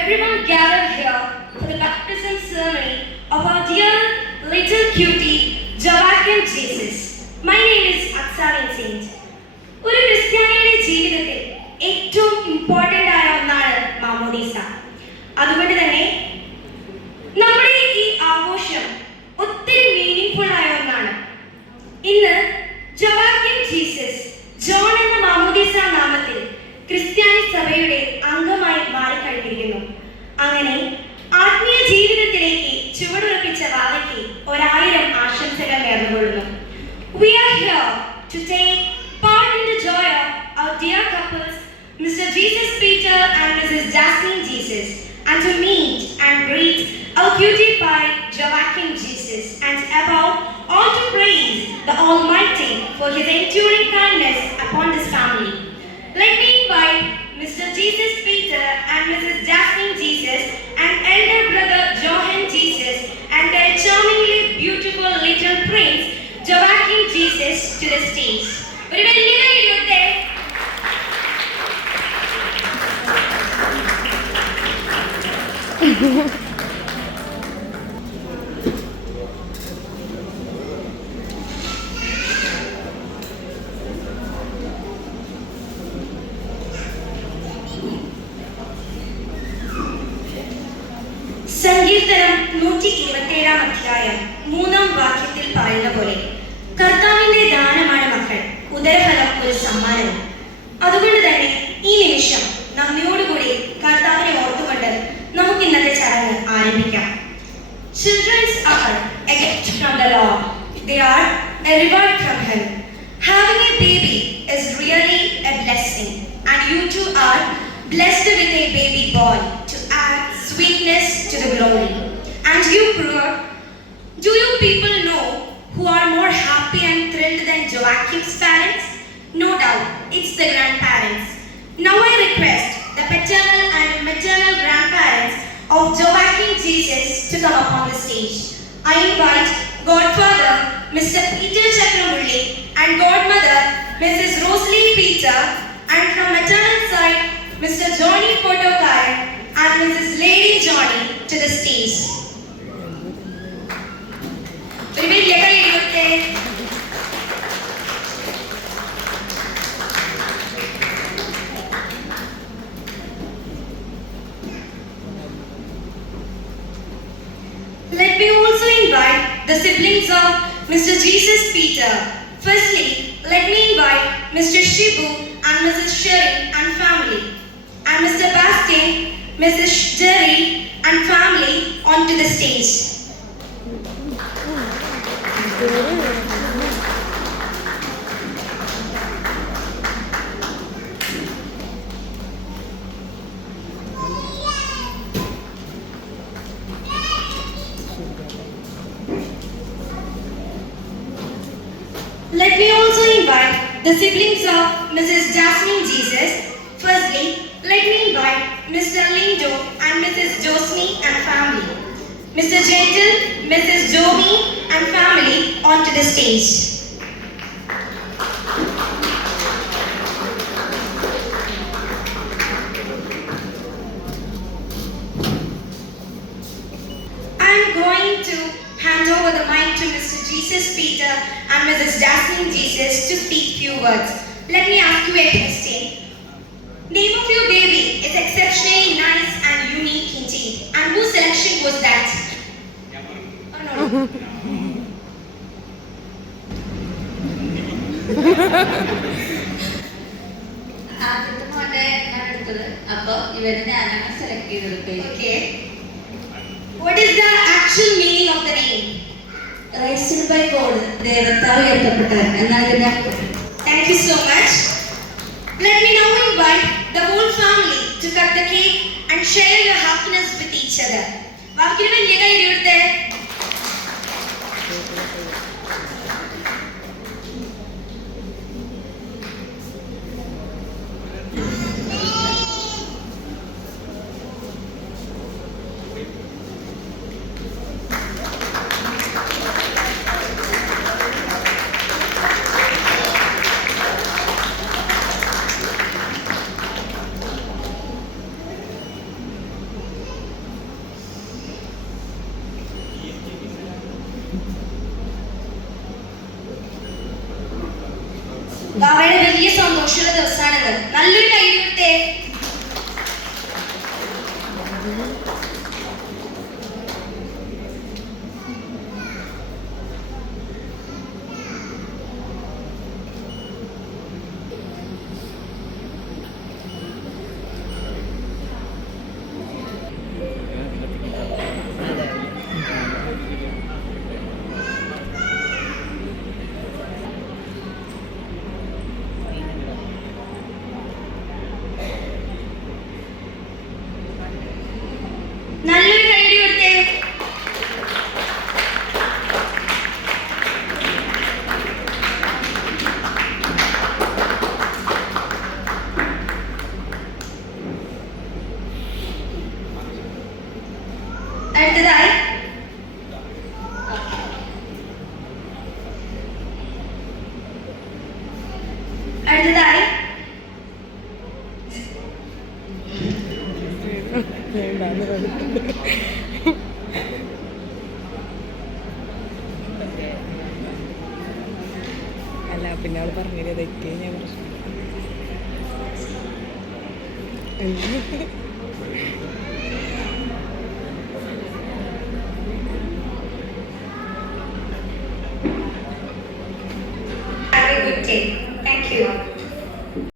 everyone gathered here for the baptism ceremony of our dear little cutie, Joachim Jesus. My name is Aksarin Saint. ഒരു ക്രിസ്ത്യാനിയുടെ ജീവിതത്തിൽ ഏറ്റവും ഇമ്പോർട്ടൻ്റ് ആയ ഒന്നാണ് മാമോദീസ. അതുകൊണ്ട് തന്നെ നമ്മുടെ ഈ ആഘോഷം ഒത്തിരി മീനിങ് ഫുൾ ആയ ഒന്നാണ്. ഇന്ന് ജോവാക്കിം ജീസസ് ജോൺ എന്ന മാമോദീസ നാമത്തിൽ ക്രിസ്ത്യാനി സഭയുടെ അംഗമായി മാറിക്കഴിഞ്ഞിരിക്കുന്നു. അങ്ങനെ ആത്മീയ ജീവിതത്തിലേക്ക് ചുവടുറപ്പിച്ച വാവയ്ക്ക് 1000 ആശംസകൾ നേർന്നുകൊള്ളുന്നു. We are here to take part in the joy of our dear couples, Mr. Jesus Peter and Mrs. Jasmine Jesus, and to meet and greet our cutie pie, Joachim Jesus, and above all to praise the Almighty for His enduring kindness upon this family. Let me invite Mr. Jesus Peter and Mrs. Jasmine Jesus and elder brother Johan Jesus and their charmingly beautiful little prince Joachim Jesus to the stage. ഒരു വലിയ കൈയ്യടിയോടെ സങ്കീർത്തനം 127 അധ്യായം 3 വാക്യത്തിൽ പറയുന്ന പോലെ കർത്താവിന്റെ ദാനമാണ് മക്കൾ, ഉദരഫലം ഒരു സമ്മാനവും. അതുകൊണ്ട് തന്നെ ഈ നിമിഷം നന്ദിയോടുകൂടി കർത്താവിനെ ഓർത്തുകൊണ്ട് നമുക്ക് ഇന്നത്തെ ചടങ്ങ് ആരംഭിക്കാം. Children are a gift from the Lord. They are a reward from Him. Having a baby is really a blessing, and you too are blessed with a baby boy to add sweetness to the glory. And you poor, do you people know who are more happy and thrilled than Joachim's parents? No doubt, it's the grandparents. Now I request the paternal and maternal grandparents of Joachim Jesus to come up on the stage. I invite Godfather Mr. Peter Chakramulli and Godmother Mrs. Rosalie Peter, and from maternal side Mr. Johnny Potokaran and Mrs. Lady Johnny to the stage. Let me also invite the siblings of Mr. Jesus Peter. Firstly, let me invite Mr. Shibu and Mrs. Sherry and family, and Mr. Baskin, Mrs. Jerry and family onto the stage. Let me also invite the siblings of Mrs. Jasmine Jesus. Firstly, let me invite Mr. Lindo and Mrs. Josmi and family, Mr. Gentle, Mrs. Jomi and family onto the stage. I am going to hand over the mic to Mr. Jesus Peter and Mrs. Jasmine Jesus to speak few words. Let me ask you a question. Name of your baby is exceptionally nice and unique indeed. And whose selection was that? Oh, no. ആദ്യത്തെ മോനെ ഞാൻ എടുത്തത്. അപ്പൊ ഇവരെ ഞാനാണ് സെലക്ട് ചെയ്തത്. Okay. What is the actual meaning of the name? Raised by God, ദൈവത്താൽ ഉയർത്തപ്പെട്ടവൻ എന്നാണ് ഇതിന്റെ അർത്ഥം. Thank you so much. Let me now invite the whole family to cut the cake and share your happiness with each other. വാക്കിന് വലിയ കൈയ്യടി കൊടുത്തേ. ബാബയുടെ വലിയ സന്തോഷമുള്ള ദിവസമാണിത്. നല്ലൊരു കൈ കൊടുത്തേ. നല്ലൊരു കൈ കൊടുത്തേ. അടുത്തതായി അടുത്തതായി അല്ല പിന്നെ അവൾ പറഞ്ഞില്ലേ തെറ്റേ ഞാൻ പ്രശ്നം